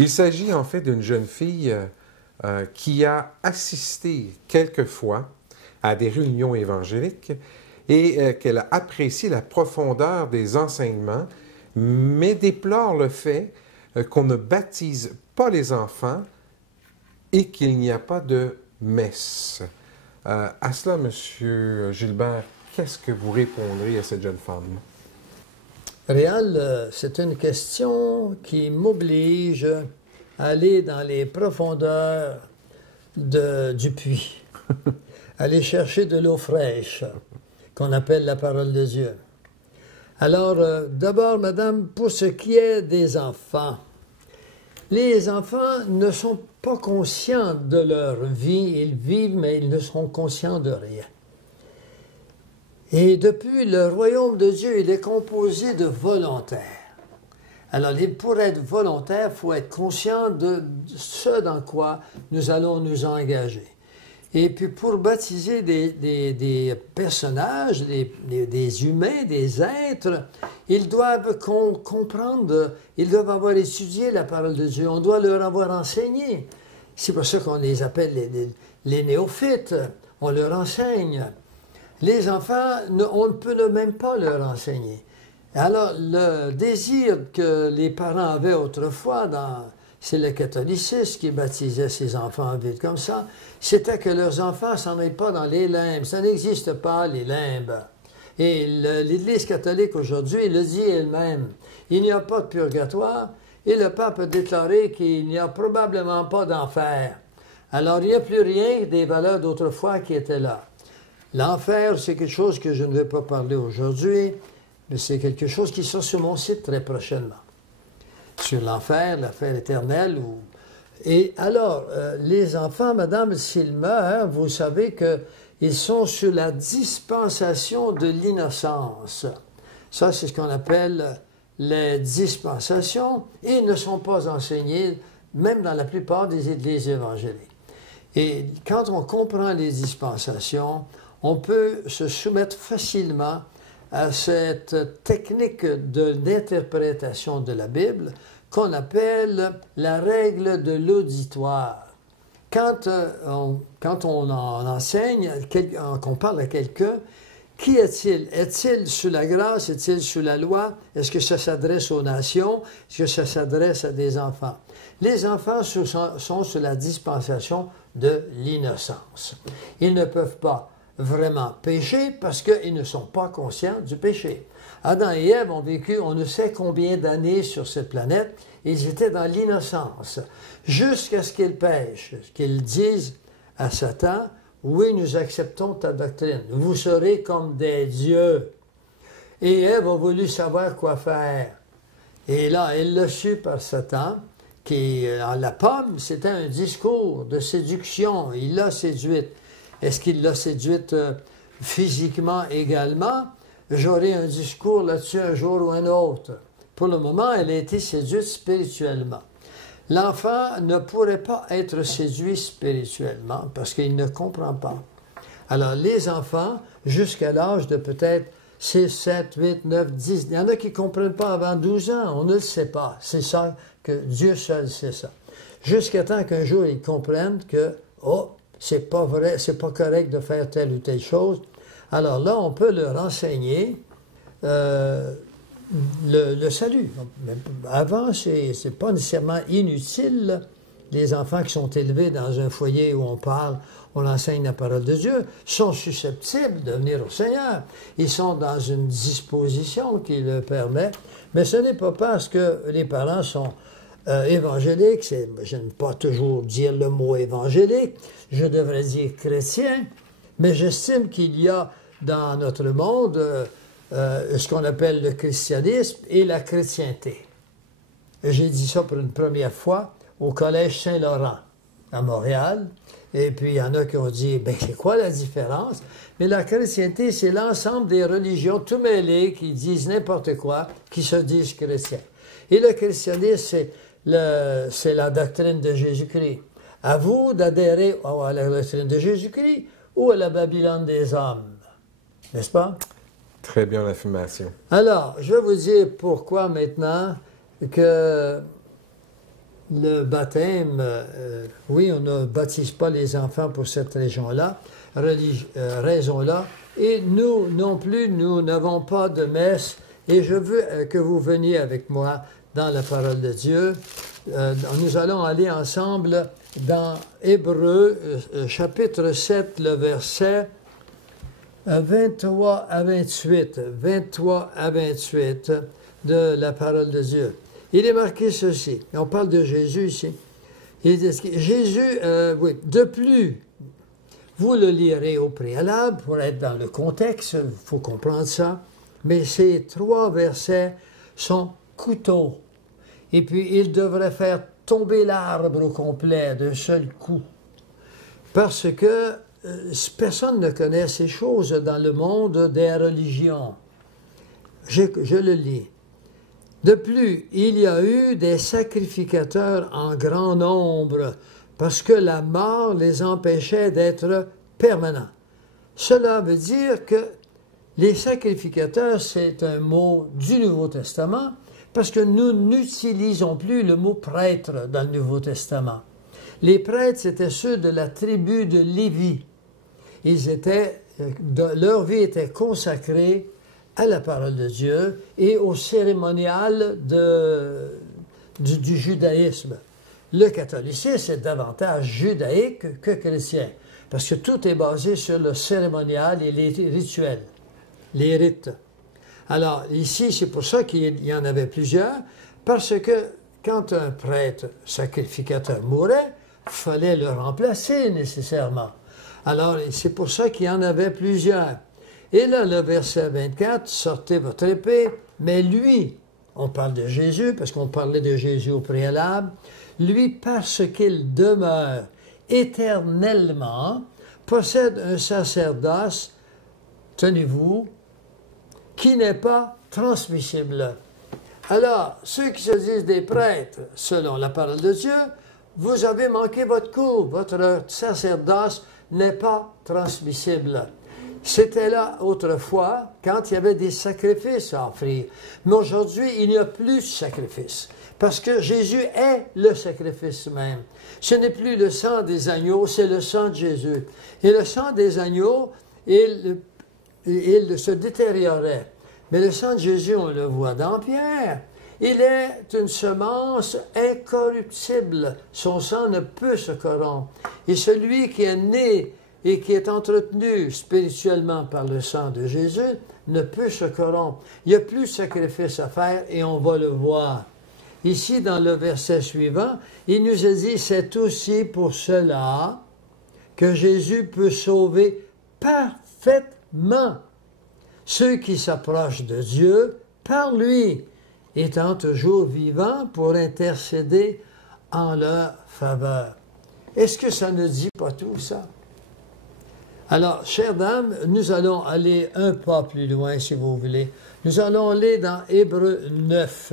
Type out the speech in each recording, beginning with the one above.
Il s'agit en fait d'une jeune fille qui a assisté quelquefois à des réunions évangéliques et qu'elle a apprécié la profondeur des enseignements, mais déplore le fait qu'on ne baptise pas les enfants et qu'il n'y a pas de messe. À cela, M. Gilbert, qu'est-ce que vous répondrez à cette jeune femme? Réal, c'est une question qui m'oblige à aller dans les profondeurs du puits, aller chercher de l'eau fraîche, qu'on appelle la parole de Dieu. Alors, d'abord, madame, pour ce qui est des enfants, les enfants ne sont pas conscients de leur vie, ils vivent, mais ils ne sont conscients de rien. Et depuis, le royaume de Dieu, il est composé de volontaires. Alors, pour être volontaire, il faut être conscient de ce dans quoi nous allons nous engager. Et puis, pour baptiser des personnages, des humains, des êtres, ils doivent comprendre, ils doivent avoir étudié la parole de Dieu, on doit leur avoir enseigné. C'est pour ça qu'on les appelle les néophytes, on leur enseigne. Les enfants, on ne peut même pas leur enseigner. Alors, le désir que les parents avaient autrefois, c'est le catholicisme qui baptisait ses enfants vite comme ça, c'était que leurs enfants s'en aillent pas dans les limbes. Ça n'existe pas, les limbes. Et l'Église catholique aujourd'hui le dit elle-même. Il n'y a pas de purgatoire et le pape a déclaré qu'il n'y a probablement pas d'enfer. Alors, il n'y a plus rien des valeurs d'autrefois qui étaient là. L'enfer, c'est quelque chose que je ne vais pas parler aujourd'hui, mais c'est quelque chose qui sera sur mon site très prochainement. Sur l'enfer éternel. Et alors, les enfants, madame, s'ils meurent, vous savez qu'ils sont sur la dispensation de l'innocence. Ça, c'est ce qu'on appelle les dispensations, et ils ne sont pas enseignés, même dans la plupart des églises évangéliques. Et quand on comprend les dispensations, on peut se soumettre facilement à cette technique d'interprétation de la Bible qu'on appelle la règle de l'auditoire. Quand on en enseigne, qu'on parle à quelqu'un, qui est-il? Est-il sous la grâce? Est-il sous la loi? Est-ce que ça s'adresse aux nations? Est-ce que ça s'adresse à des enfants? Les enfants sont sous la dispensation de l'innocence. Ils ne peuvent pas vraiment pécher parce qu'ils ne sont pas conscients du péché. Adam et Ève ont vécu on ne sait combien d'années sur cette planète et ils étaient dans l'innocence jusqu'à ce qu'ils pêchent, qu'ils disent à Satan, « Oui, nous acceptons ta doctrine, vous serez comme des dieux. » Et Ève a voulu savoir quoi faire. Et là, elle l'a su par Satan, qui, la pomme, c'était un discours de séduction, il l'a séduite. Est-ce qu'il l'a séduite physiquement également? J'aurai un discours là-dessus un jour ou un autre. Pour le moment, elle a été séduite spirituellement. L'enfant ne pourrait pas être séduit spirituellement parce qu'il ne comprend pas. Alors, les enfants, jusqu'à l'âge de peut-être 6, 7, 8, 9, 10, il y en a qui ne comprennent pas avant 12 ans, on ne le sait pas. C'est ça que Dieu seul sait ça. Jusqu'à temps qu'un jour, ils comprennent que, oh, c'est pas vrai, c'est pas correct de faire telle ou telle chose. Alors là, on peut leur enseigner le salut. Avant, c'est pas nécessairement inutile. Les enfants qui sont élevés dans un foyer où on parle, on enseigne la parole de Dieu, sont susceptibles de venir au Seigneur. Ils sont dans une disposition qui le permet. Mais ce n'est pas parce que les parents sont évangéliques, je n'aime pas toujours dire le mot évangélique, je devrais dire chrétien, mais j'estime qu'il y a dans notre monde ce qu'on appelle le christianisme et la chrétienté. J'ai dit ça pour une première fois au Collège Saint-Laurent à Montréal, et puis il y en a qui ont dit, ben c'est quoi la différence? Mais la chrétienté, c'est l'ensemble des religions tout mêlées qui disent n'importe quoi, qui se disent chrétiens. Et le christianisme, c'est la doctrine de Jésus-Christ. À vous d'adhérer à la doctrine de Jésus-Christ ou à la Babylone des hommes. N'est-ce pas? Très bien l'affirmation. Alors, je vais vous dire pourquoi maintenant que le baptême, oui, on ne baptise pas les enfants pour cette raison-là, et nous non plus, nous n'avons pas de messe, et je veux que vous veniez avec moi dans la parole de Dieu. Nous allons aller ensemble dans Hébreux, chapitre 7, le verset 23 à 28, 23 à 28 de la parole de Dieu. Il est marqué ceci, on parle de Jésus ici. Jésus, oui, de plus, vous le lirez au préalable pour être dans le contexte, il faut comprendre ça, mais ces 3 versets sont couteaux. Et puis, il devrait faire tomber l'arbre au complet d'un seul coup. Parce que personne ne connaît ces choses dans le monde des religions. Je le lis. De plus, il y a eu des sacrificateurs en grand nombre, parce que la mort les empêchait d'être permanents. Cela veut dire que les sacrificateurs, c'est un mot du Nouveau Testament, parce que nous n'utilisons plus le mot prêtre dans le Nouveau Testament. Les prêtres, c'était ceux de la tribu de Lévi. Leur vie était consacrée à la parole de Dieu et au cérémonial du judaïsme. Le catholicisme est davantage judaïque que chrétien, parce que tout est basé sur le cérémonial et les rituels, les rites. Alors ici, c'est pour ça qu'il y en avait plusieurs, parce que quand un prêtre sacrificateur mourait, il fallait le remplacer nécessairement. Alors c'est pour ça qu'il y en avait plusieurs. Et là, le verset 24, « Sortez votre épée », mais lui, on parle de Jésus, parce qu'on parlait de Jésus au préalable, lui, parce qu'il demeure éternellement, possède un sacerdoce, tenez-vous, qui n'est pas transmissible. Alors, ceux qui se disent des prêtres, selon la parole de Dieu, vous avez manqué votre coup, votre sacerdoce n'est pas transmissible. C'était là autrefois, quand il y avait des sacrifices à offrir. Mais aujourd'hui, il n'y a plus de sacrifice. Parce que Jésus est le sacrifice même. Ce n'est plus le sang des agneaux, c'est le sang de Jésus. Et le sang des agneaux, il se détériorait. Mais le sang de Jésus, on le voit dans Pierre. Il est une semence incorruptible. Son sang ne peut se corrompre. Et celui qui est né et qui est entretenu spirituellement par le sang de Jésus ne peut se corrompre. Il n'y a plus de sacrifice à faire et on va le voir. Ici, dans le verset suivant, il nous a dit, c'est aussi pour cela que Jésus peut sauver parfaitement ceux qui s'approchent de Dieu par lui, étant toujours vivant pour intercéder en leur faveur. Est-ce que ça ne dit pas tout ça? Alors, chères dames, nous allons aller un pas plus loin, si vous voulez. Nous allons aller dans Hébreux 9.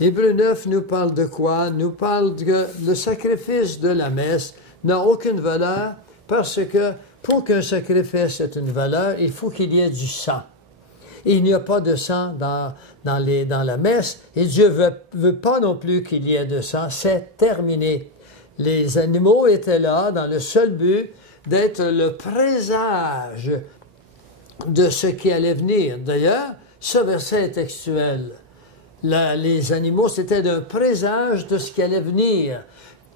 Hébreux 9 nous parle de quoi? Nous parle que le sacrifice de la messe n'a aucune valeur parce que pour qu'un sacrifice ait une valeur, il faut qu'il y ait du sang. Et il n'y a pas de sang dans la messe et Dieu ne veut pas non plus qu'il y ait de sang. C'est terminé. Les animaux étaient là dans le seul but d'être le présage de ce qui allait venir. D'ailleurs, ce verset est textuel. Les animaux, c'était un présage de ce qui allait venir.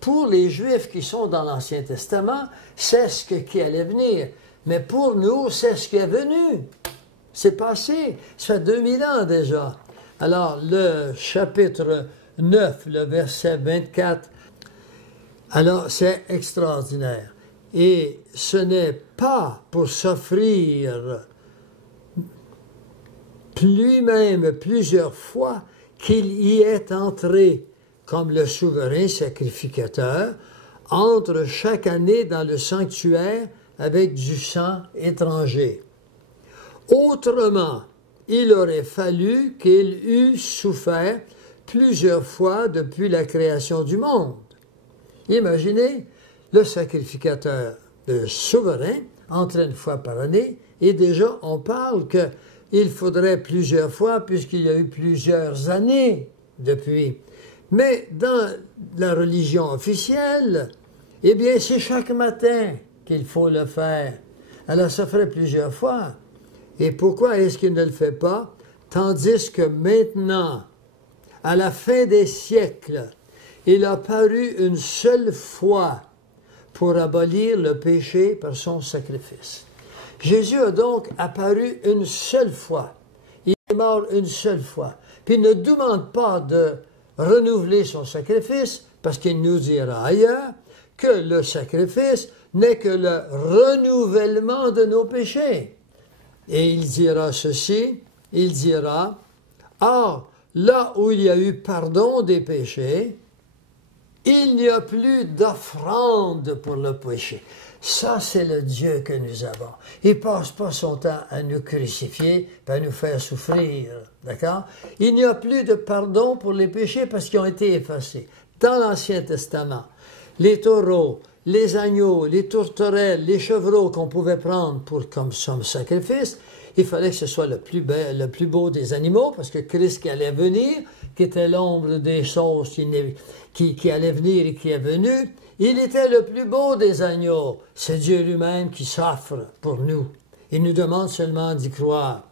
Pour les Juifs qui sont dans l'Ancien Testament, c'est ce qui allait venir. Mais pour nous, c'est ce qui est venu. C'est passé. Ça fait 2000 ans déjà. Alors, le chapitre 9, le verset 24, alors c'est extraordinaire. Et ce n'est pas pour s'offrir lui-même plusieurs fois qu'il y est entré comme le souverain sacrificateur, entre chaque année dans le sanctuaire avec du sang étranger. Autrement, il aurait fallu qu'il eût souffert plusieurs fois depuis la création du monde. Imaginez, le sacrificateur, le souverain, entre une fois par année, et déjà on parle qu'il faudrait plusieurs fois puisqu'il y a eu plusieurs années depuis. Mais dans la religion officielle, eh bien, c'est chaque matin qu'il faut le faire. Alors, ça ferait plusieurs fois. Et pourquoi est-ce qu'il ne le fait pas? Tandis que maintenant, à la fin des siècles, il a paru une seule fois pour abolir le péché par son sacrifice. Jésus a donc apparu une seule fois. Il est mort une seule fois. Puis il ne demande pas de renouveler son sacrifice, parce qu'il nous dira ailleurs que le sacrifice n'est que le renouvellement de nos péchés. Et il dira ceci, il dira, « Or, là où il y a eu pardon des péchés, il n'y a plus d'offrande pour le péché. » Ça, c'est le Dieu que nous avons. Il ne passe pas son temps à nous crucifier, à nous faire souffrir, d'accord? Il n'y a plus de pardon pour les péchés parce qu'ils ont été effacés. Dans l'Ancien Testament, les taureaux, les agneaux, les tourterelles, les chevreaux qu'on pouvait prendre comme sacrifice, il fallait que ce soit le plus beau des animaux, parce que Christ qui allait venir, qui était l'ombre des choses qui allait venir et qui est venu, il était le plus beau des agneaux. C'est Dieu lui-même qui s'offre pour nous. Il nous demande seulement d'y croire.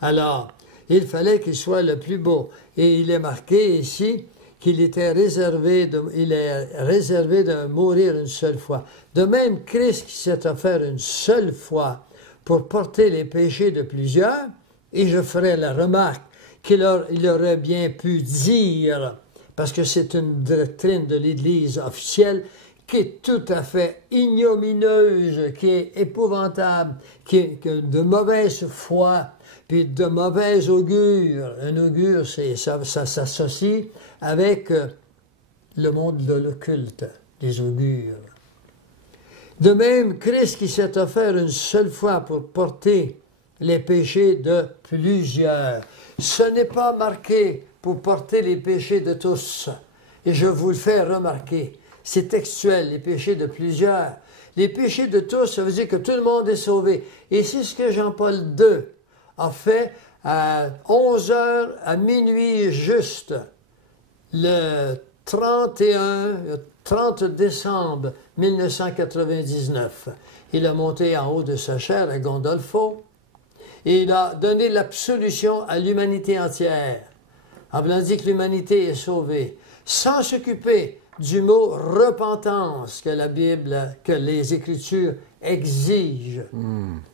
Alors, il fallait qu'il soit le plus beau. Et il est marqué ici qu'il était réservé de mourir une seule fois. De même, Christ qui s'est offert une seule fois pour porter les péchés de plusieurs, et je ferai la remarque qu'il aurait bien pu dire, parce que c'est une doctrine de l'Église officielle, qui est tout à fait ignominieuse, qui est épouvantable, qui est de mauvaise foi, puis de mauvais augure. Un augure, ça s'associe avec le monde de l'occulte, des augures. De même, Christ qui s'est offert une seule fois pour porter les péchés de plusieurs. Ce n'est pas marqué pour porter les péchés de tous. Et je vous le fais remarquer. C'est textuel, les péchés de plusieurs. Les péchés de tous, ça veut dire que tout le monde est sauvé. Et c'est ce que Jean-Paul II a fait à 11h à minuit juste, le 30 décembre 1999. Il a monté en haut de sa chaire à Gondolfo et il a donné l'absolution à l'humanité entière, en voulant dire que l'humanité est sauvée, sans s'occuper du mot repentance que la Bible, que les Écritures exigent.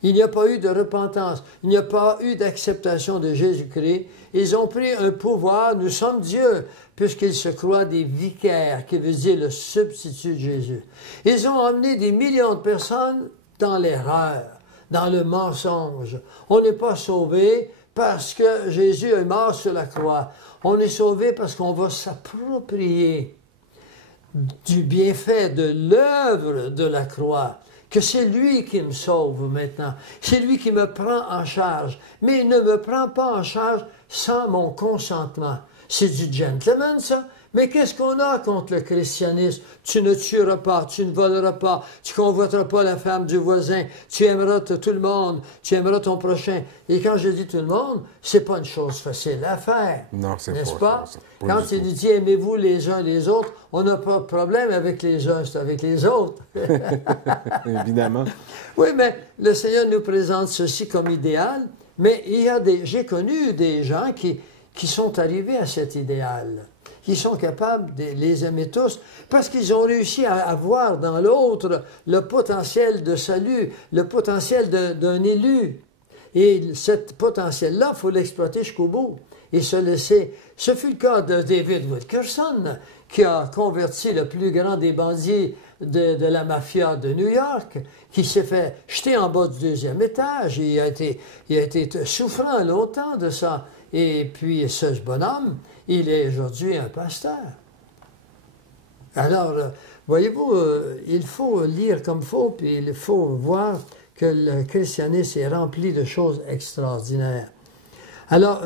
Il n'y a pas eu de repentance, il n'y a pas eu d'acceptation de Jésus-Christ. Ils ont pris un pouvoir, nous sommes Dieu, puisqu'ils se croient des vicaires, qui veut dire le substitut de Jésus. Ils ont emmené des millions de personnes dans l'erreur, dans le mensonge. On n'est pas sauvé parce que Jésus est mort sur la croix. On est sauvé parce qu'on va s'approprier du bienfait de l'œuvre de la croix, que c'est lui qui me sauve maintenant, c'est lui qui me prend en charge, mais il ne me prend pas en charge sans mon consentement. C'est du gentleman, ça. Mais qu'est-ce qu'on a contre le christianisme? Tu ne tueras pas, tu ne voleras pas, tu ne convoiteras pas la femme du voisin, tu aimeras tout le monde, tu aimeras ton prochain. Et quand je dis tout le monde, c'est pas une chose facile à faire. Non, c'est n'est-ce pas? Pas Quand il dit aimez-vous les uns les autres, on n'a pas de problème avec les uns, c'est avec les autres. Évidemment. Oui, mais le Seigneur nous présente ceci comme idéal, mais j'ai connu des gens qui sont arrivés à cet idéal, qui sont capables de les aimer tous, parce qu'ils ont réussi à voir dans l'autre le potentiel de salut, le potentiel d'un élu. Et ce potentiel-là, il faut l'exploiter jusqu'au bout et se laisser. Ce fut le cas de David Wilkerson, qui a converti le plus grand des bandits de la mafia de New York, qui s'est fait jeter en bas du deuxième étage. Il a été souffrant longtemps de ça. Et puis, ce bonhomme, il est aujourd'hui un pasteur. Alors, voyez-vous, il faut lire comme il faut, puis il faut voir que le christianisme est rempli de choses extraordinaires. Alors,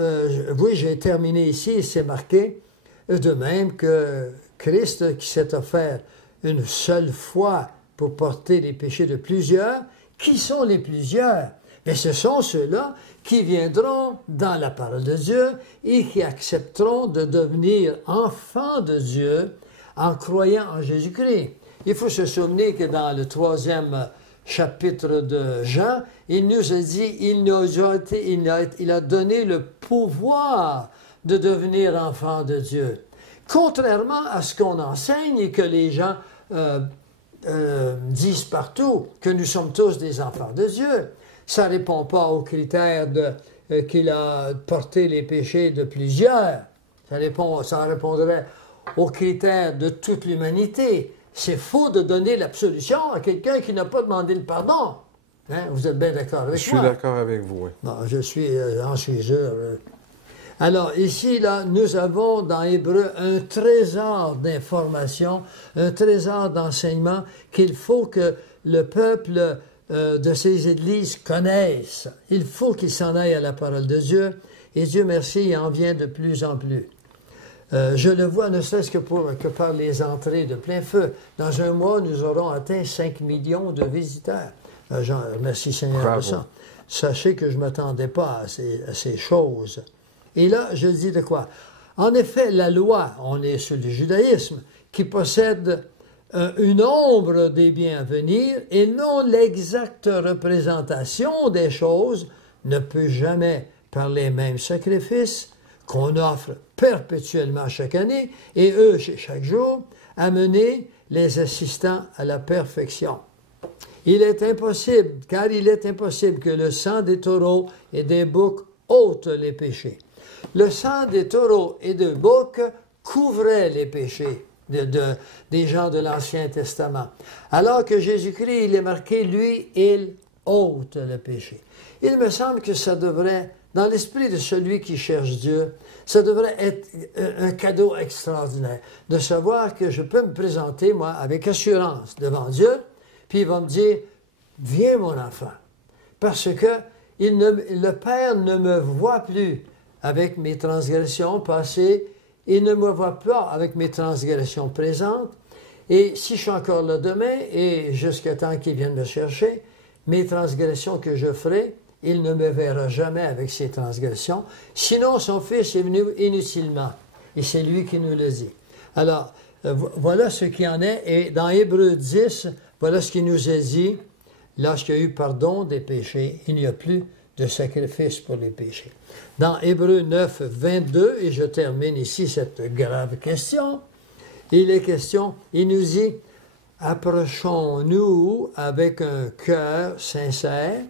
oui, j'ai terminé ici, c'est marqué, de même que Christ qui s'est offert une seule fois pour porter les péchés de plusieurs. Qui sont les plusieurs? Mais ce sont ceux-là qui viendront dans la parole de Dieu et qui accepteront de devenir enfants de Dieu en croyant en Jésus-Christ. Il faut se souvenir que dans le 3e chapitre de Jean, il nous a dit, il a donné le pouvoir de devenir enfant de Dieu. Contrairement à ce qu'on enseigne et que les gens disent partout, que nous sommes tous des enfants de Dieu, ça ne répond pas aux critères qu'il a porté les péchés de plusieurs. Ça répondrait aux critères de toute l'humanité. C'est faux de donner l'absolution à quelqu'un qui n'a pas demandé le pardon. Hein? Vous êtes bien d'accord avec moi? Je suis d'accord avec vous, oui. Bon, j'en suis sûr. Alors, ici, là, nous avons dans Hébreu un trésor d'information, un trésor d'enseignement qu'il faut que le peuple de ces églises connaisse. Il faut qu'ils s'en aillent à la parole de Dieu, et Dieu merci, il en vient de plus en plus. Je le vois ne serait-ce que par les entrées de plein feu. Dans un mois, nous aurons atteint 5 millions de visiteurs. Merci Seigneur Bravo. de ça. Sachez que je ne m'attendais pas à ces choses. Et là, je dis de quoi? En effet, la loi, on est sur le judaïsme, qui possède une ombre des biens à venir et non l'exacte représentation des choses, ne peut jamais, par les mêmes sacrifices qu'on offre perpétuellement chaque année, et eux, chaque jour, amener les assistants à la perfection. Car il est impossible que le sang des taureaux et des boucs ôte les péchés. Le sang des taureaux et des boucs couvrait les péchés des gens de l'Ancien Testament. Alors que Jésus-Christ, il est marqué, lui, il ôte le péché. Il me semble que ça devrait, dans l'esprit de celui qui cherche Dieu, ça devrait être un cadeau extraordinaire de savoir que je peux me présenter, moi, avec assurance devant Dieu, puis il va me dire, viens mon enfant, parce que le Père ne me voit plus avec mes transgressions passées, il ne me voit pas avec mes transgressions présentes, et si je suis encore là demain, et jusqu'à temps qu'il vienne me chercher, mes transgressions que je ferai, il ne me verra jamais avec ses transgressions, sinon son Fils est venu inutilement, et c'est lui qui nous le dit. Alors, voilà ce qu'il en est, et dans Hébreux 10, voilà ce qu'il nous est dit, lorsqu'il y a eu pardon des péchés, il n'y a plus de sacrifice pour les péchés. Dans Hébreux 9, 22, et je termine ici cette grave question, il est question, il nous dit, approchons-nous avec un cœur sincère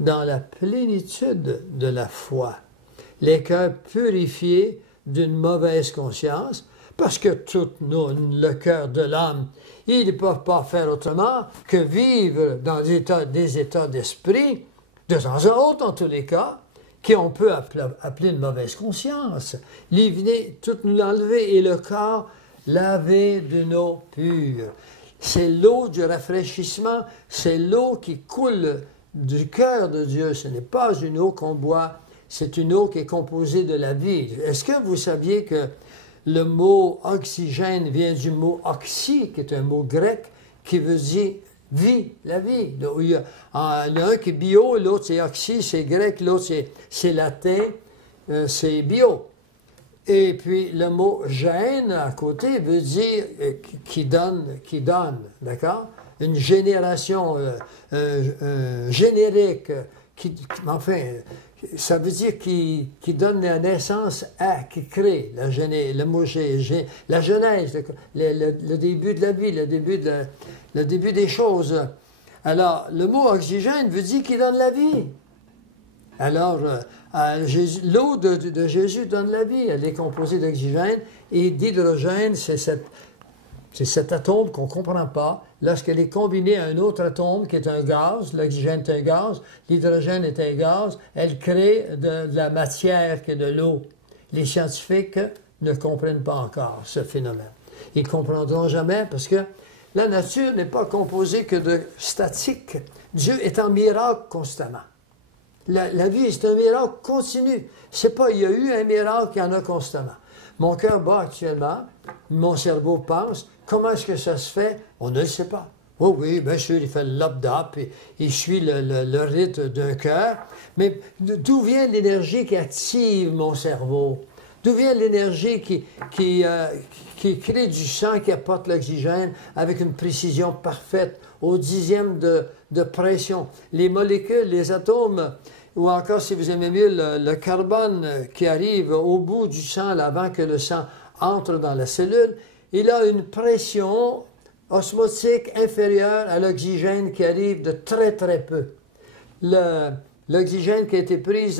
dans la plénitude de la foi, les cœurs purifiés d'une mauvaise conscience, parce que tout le cœur de l'âme, ils ne peuvent pas faire autrement que vivre dans des états d'esprit, de temps en autre en tous les cas, qu'on peut appeler une mauvaise conscience. Il venait tout nous l'enlever et le corps lavé d'une eau pure. C'est l'eau du rafraîchissement, c'est l'eau qui coule du cœur de Dieu. Ce n'est pas une eau qu'on boit, c'est une eau qui est composée de la vie. Est-ce que vous saviez que le mot oxygène vient du mot oxy, qui est un mot grec, qui veut dire vie, la vie. Il y a un qui est bio, l'autre c'est oxy, c'est grec, l'autre c'est latin, c'est bio. Et puis le mot gène à côté veut dire qui donne, d'accord? Une génération générique, enfin, ça veut dire qui donne la naissance à, qui crée, le mot la genèse, le début de la vie, le début des choses. Alors, le mot oxygène veut dire qu'il donne la vie. Alors, l'eau de Jésus donne la vie. Elle est composée d'oxygène et d'hydrogène. C'est cet atome qu'on ne comprend pas. Lorsqu'elle est combinée à un autre atome qui est un gaz, l'oxygène est un gaz, l'hydrogène est un gaz, elle crée de la matière qui est de l'eau. Les scientifiques ne comprennent pas encore ce phénomène. Ils ne comprendront jamais parce que la nature n'est pas composée que de statique. Dieu est en miracle constamment. La vie, c'est un miracle continu. C'est pas, il y a eu un miracle, il y en a constamment. Mon cœur bat actuellement, mon cerveau pense, comment est-ce que ça se fait? On ne le sait pas. Oh oui, bien sûr, il fait le lobda, puis il suit le rythme d'un cœur. Mais d'où vient l'énergie qui active mon cerveau? D'où vient l'énergie qui crée du sang, qui apporte l'oxygène avec une précision parfaite, au dixième de pression? Les molécules, les atomes, ou encore, si vous aimez mieux, le carbone qui arrive au bout du sang, là, avant que le sang entre dans la cellule, il a une pression osmotique inférieure à l'oxygène qui arrive de très très peu. L'oxygène qui a été pris,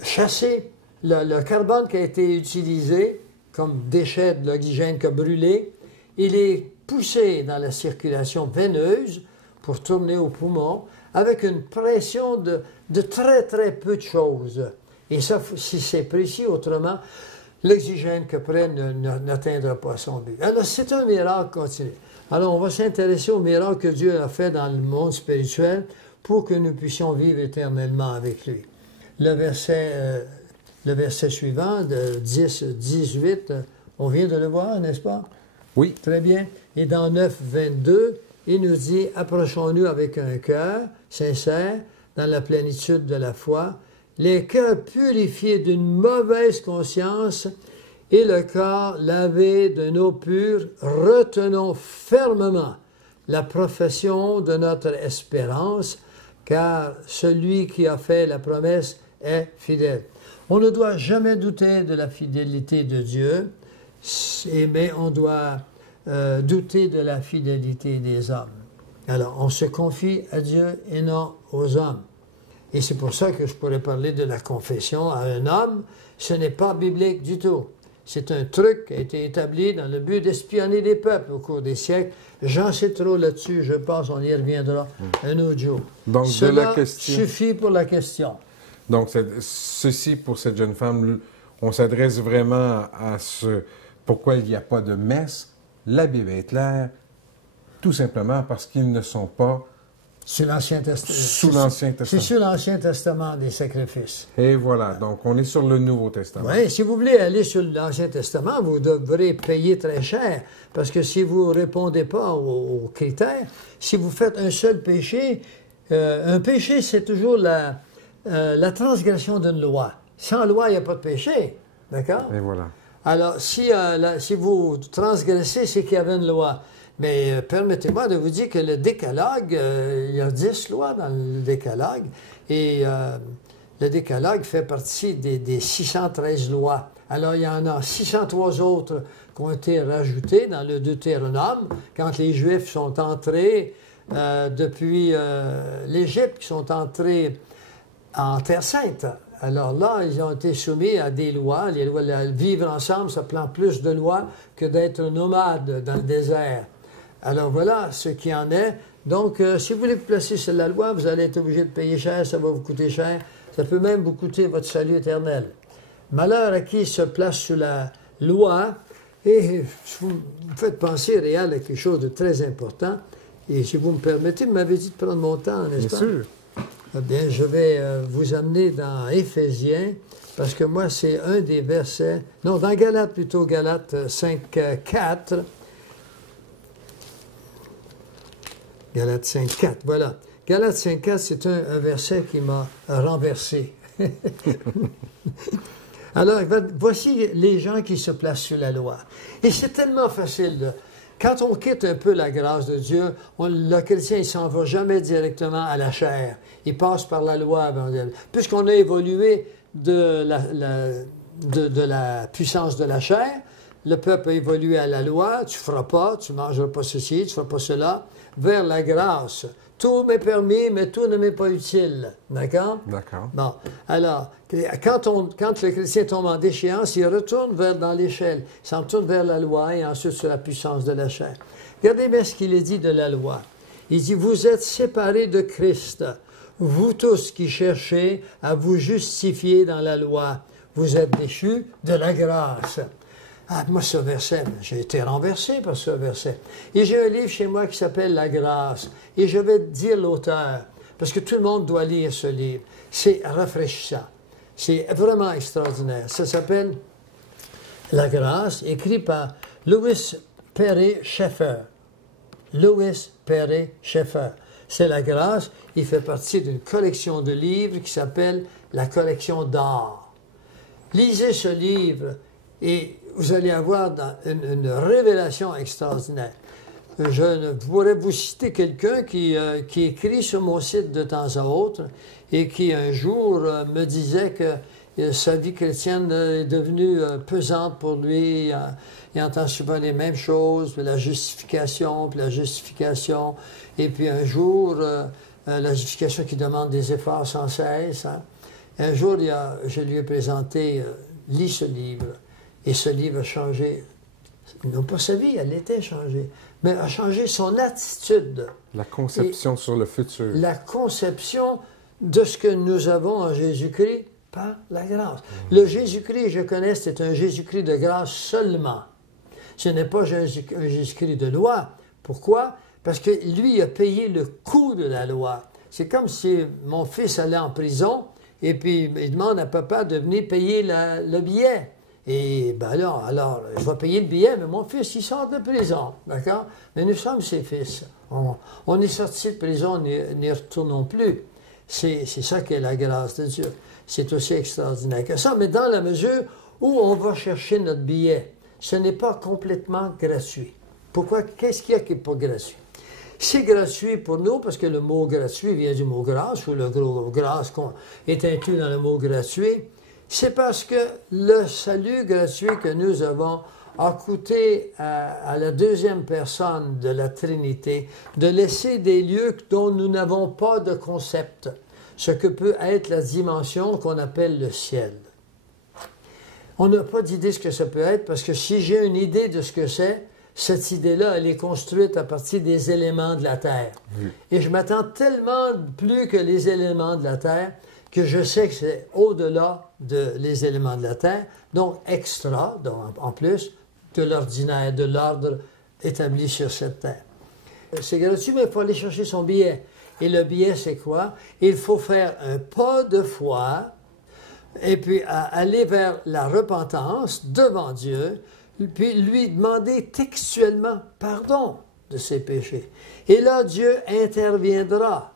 chassé, le carbone qui a été utilisé comme déchet de l'oxygène qui a brûlé, il est poussé dans la circulation veineuse pour tourner au poumon avec une pression de très très peu de choses. Et ça, si c'est précis, autrement, l'oxygène que prenne n'atteindra pas son but. Alors, c'est un miracle continu. Alors, on va s'intéresser au miracle que Dieu a fait dans le monde spirituel pour que nous puissions vivre éternellement avec lui. Le verset suivant, de 10-18, on vient de le voir, n'est-ce pas? Oui. Très bien. Et dans 9-22, il nous dit, approchons-nous avec un cœur sincère, dans la plénitude de la foi, les cœurs purifiés d'une mauvaise conscience et le corps lavé d'une eau pure, retenons fermement la profession de notre espérance, car celui qui a fait la promesse est fidèle. On ne doit jamais douter de la fidélité de Dieu, mais on doit douter de la fidélité des hommes. Alors, on se confie à Dieu et non aux hommes. Et c'est pour ça que je pourrais parler de la confession à un homme. Ce n'est pas biblique du tout. C'est un truc qui a été établi dans le but d'espionner les peuples au cours des siècles. J'en sais trop là-dessus, je pense, on y reviendra un autre jour. Donc, cela de la question... suffit pour la question. Donc, ceci, pour cette jeune femme, on s'adresse vraiment à ce... Pourquoi il n'y a pas de messe? La Bible est claire, tout simplement parce qu'ils ne sont pas... Sous l'Ancien Testament. Sous l'Ancien Testament. C'est sur l'Ancien Testament des sacrifices. Et voilà, donc on est sur le Nouveau Testament. Oui, si vous voulez aller sur l'Ancien Testament, vous devrez payer très cher, parce que si vous ne répondez pas aux critères, si vous faites un seul péché, un péché, c'est toujours la transgression d'une loi. Sans loi, il n'y a pas de péché. D'accord? Et voilà. Alors, si vous transgressez, c'est qu'il y avait une loi. Mais permettez-moi de vous dire que le décalogue, il y a 10 lois dans le décalogue, et le décalogue fait partie des 613 lois. Alors, il y en a 603 autres qui ont été rajoutées dans le Deutéronome, quand les Juifs sont entrés depuis l'Égypte, qui sont entrés en Terre Sainte. Alors là, ils ont été soumis à des lois. Les lois de vivre ensemble, ça prend plus de lois que d'être nomade dans le désert. Alors voilà ce qui en est. Donc, si vous voulez vous placer sur la loi, vous allez être obligé de payer cher, ça va vous coûter cher. Ça peut même vous coûter votre salut éternel. Malheur à qui se place sous la loi, et vous me faites penser, Réal, à quelque chose de très important. Et si vous me permettez, vous m'avez dit de prendre mon temps, n'est-ce pas? Bien sûr. Eh bien, je vais vous amener dans Éphésiens, parce que moi, c'est un des versets... Non, dans Galates plutôt, Galates 5.4. Galates 5.4, voilà. Galates 5.4, c'est un verset qui m'a renversé. Alors, voici les gens qui se placent sur la loi. Et c'est tellement facile. Quand on quitte un peu la grâce de Dieu, le chrétien, il ne s'en va jamais directement à la chair. Il passe par la loi. Puisqu'on a évolué de la puissance de la chair, le peuple a évolué à la loi, tu ne feras pas, tu ne mangeras pas ceci, tu ne feras pas cela, vers la grâce. Tout m'est permis, mais tout ne m'est pas utile. D'accord? D'accord. Bon. Alors, quand le chrétien tombe en déchéance, il retourne dans l'échelle. Il s'en tourne vers la loi et ensuite sur la puissance de la chair. Regardez bien ce qu'il est dit de la loi. Il dit, vous êtes séparés de Christ, vous tous qui cherchez à vous justifier dans la loi. Vous êtes déchus de la grâce. Ah, moi, ce verset, j'ai été renversé par ce verset. Et j'ai un livre chez moi qui s'appelle La grâce. Et je vais dire l'auteur, parce que tout le monde doit lire ce livre. C'est rafraîchissant. C'est vraiment extraordinaire. Ça s'appelle La grâce, écrit par Louis Perry Schaeffer. Louis Perry Schaeffer. C'est la grâce. Il fait partie d'une collection de livres qui s'appelle la collection d'art. Lisez ce livre et vous allez avoir une révélation extraordinaire. Je ne pourrais vous citer quelqu'un qui écrit sur mon site de temps à autre et qui un jour me disait que sa vie chrétienne est devenue pesante pour lui. Il entend souvent les mêmes choses, puis la justification, et puis un jour, la justification qui demande des efforts sans cesse. Hein. Un jour, je lui ai présenté, lis ce livre, et ce livre a changé, non pas sa vie, elle était changée, mais a changé son attitude. La conception sur le futur. La conception de ce que nous avons en Jésus-Christ par la grâce. Le Jésus-Christ, je connais, c'est un Jésus-Christ de grâce seulement. Ce n'est pas un Jésus-Christ de loi. Pourquoi? Parce que lui a payé le coût de la loi. C'est comme si mon fils allait en prison et puis il demande à papa de venir payer le billet. Et ben alors, je vais payer le billet, mais mon fils, il sort de prison, d'accord? Mais nous sommes ses fils. On est sortis de prison, n'y retournons plus. C'est ça qu'est la grâce de Dieu. C'est aussi extraordinaire que ça, mais dans la mesure où on va chercher notre billet, ce n'est pas complètement gratuit. Pourquoi? Qu'est-ce qu'il y a qui n'est pas gratuit? C'est gratuit pour nous parce que le mot gratuit vient du mot grâce, ou le gros grâce est inclus dans le mot gratuit. C'est parce que le salut gratuit que nous avons a coûté à la deuxième personne de la Trinité de laisser des lieux dont nous n'avons pas de concept, ce que peut être la dimension qu'on appelle le ciel. On n'a pas d'idée de ce que ça peut être parce que si j'ai une idée de ce que c'est, cette idée-là, elle est construite à partir des éléments de la Terre. Oui. Et je m'attends tellement plus que les éléments de la Terre que je sais que c'est au-delà des éléments de la Terre, donc extra, donc en plus de l'ordinaire, de l'ordre établi sur cette Terre. C'est gratuit, mais il faut aller chercher son billet. Et le billet, c'est quoi? Il faut faire un pas de foi et puis aller vers la repentance devant Dieu, puis lui demander textuellement pardon de ses péchés. Et là, Dieu interviendra.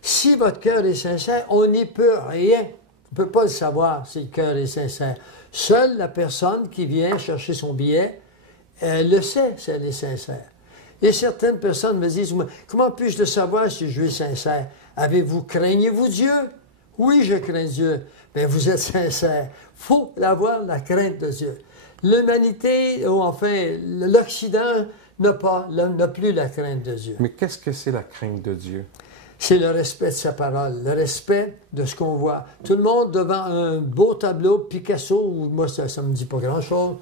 Si votre cœur est sincère, on n'y peut rien. On ne peut pas le savoir si le cœur est sincère. Seule la personne qui vient chercher son billet, elle le sait si elle est sincère. Et certaines personnes me disent, comment puis-je le savoir si je suis sincère? Craignez-vous Dieu? Oui, je crains Dieu. Mais vous êtes sincère. Il faut avoir la crainte de Dieu. L'humanité, ou enfin l'Occident, n'a plus la crainte de Dieu. Mais qu'est-ce que c'est la crainte de Dieu? C'est le respect de sa parole, le respect de ce qu'on voit. Tout le monde devant un beau tableau, Picasso, moi ça ne me dit pas grand-chose.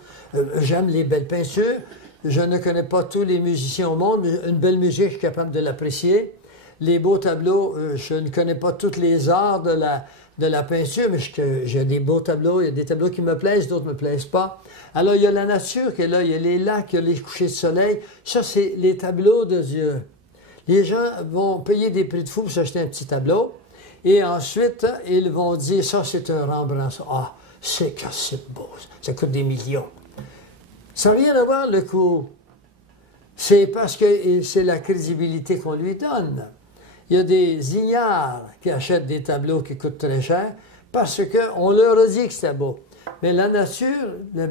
J'aime les belles peintures. Je ne connais pas tous les musiciens au monde, mais une belle musique, je suis capable de l'apprécier. Les beaux tableaux, je ne connais pas tous les arts de la peinture, mais j'ai des beaux tableaux. Il y a des tableaux qui me plaisent, d'autres ne me plaisent pas. Alors, il y a la nature qui est là, il y a les lacs, il y a les couchers de soleil. Ça, c'est les tableaux de Dieu. Les gens vont payer des prix de fou pour s'acheter un petit tableau. Et ensuite, ils vont dire, ça, c'est un Rembrandt. Ah, c'est beau. Ça coûte des millions. Ça n'a rien à voir le coût. C'est parce que c'est la crédibilité qu'on lui donne. Il y a des ignares qui achètent des tableaux qui coûtent très cher parce qu'on leur a dit que c'était beau. Mais la nature, il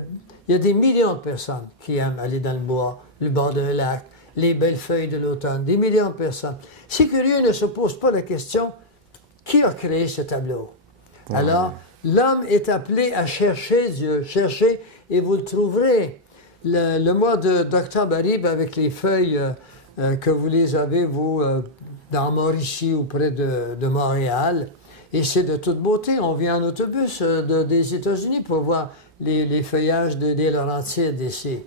y a des millions de personnes qui aiment aller dans le bois, le bord d'un lac, les belles feuilles de l'automne, des millions de personnes. Si curieux ne se pose pas la question, qui a créé ce tableau? Ouais. Alors, l'homme est appelé à chercher Dieu. Cherchez et vous le trouverez. Le mois d'octobre arrive avec les feuilles que vous les avez, vous, dans Mauricie ou près de Montréal. Et c'est de toute beauté. On vient en autobus des États-Unis pour voir les feuillages des Laurentides ici.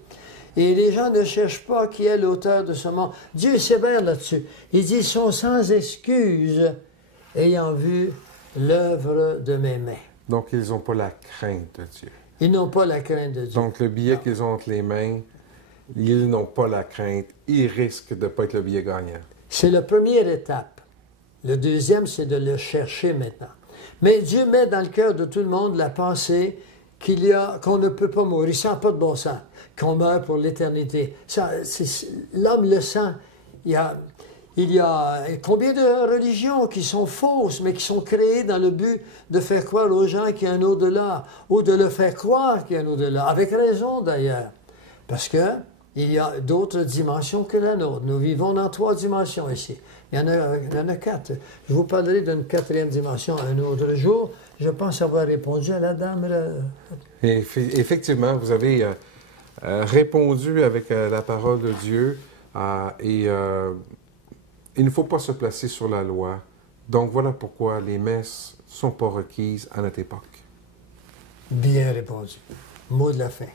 Et les gens ne cherchent pas qui est l'auteur de ce monde. Dieu est sévère là-dessus. Il dit, ils sont sans excuse, ayant vu l'œuvre de mes mains. Donc, ils n'ont pas la crainte de Dieu. Ils n'ont pas la crainte de Dieu. Donc, le billet qu'ils ont entre les mains, ils n'ont pas la crainte. Ils risquent de ne pas être le billet gagnant. C'est la première étape. Le deuxième, c'est de le chercher maintenant. Mais Dieu met dans le cœur de tout le monde la pensée qu'on ne peut pas mourir, ça n'a pas de bon sens, qu'on meurt pour l'éternité. L'homme le sent. Il y a combien de religions qui sont fausses, mais qui sont créées dans le but de faire croire aux gens qu'il y a un au-delà, ou de le faire croire qu'il y a un au-delà, avec raison d'ailleurs. Parce que il y a d'autres dimensions que la nôtre. Nous vivons dans 3 dimensions ici. Il y en a 4. Je vous parlerai d'une 4e dimension un autre jour. Je pense avoir répondu à la dame. Effectivement, vous avez répondu avec la parole de Dieu et il ne faut pas se placer sur la loi. Donc voilà pourquoi les messes ne sont pas requises à notre époque. Bien répondu. Mot de la fin.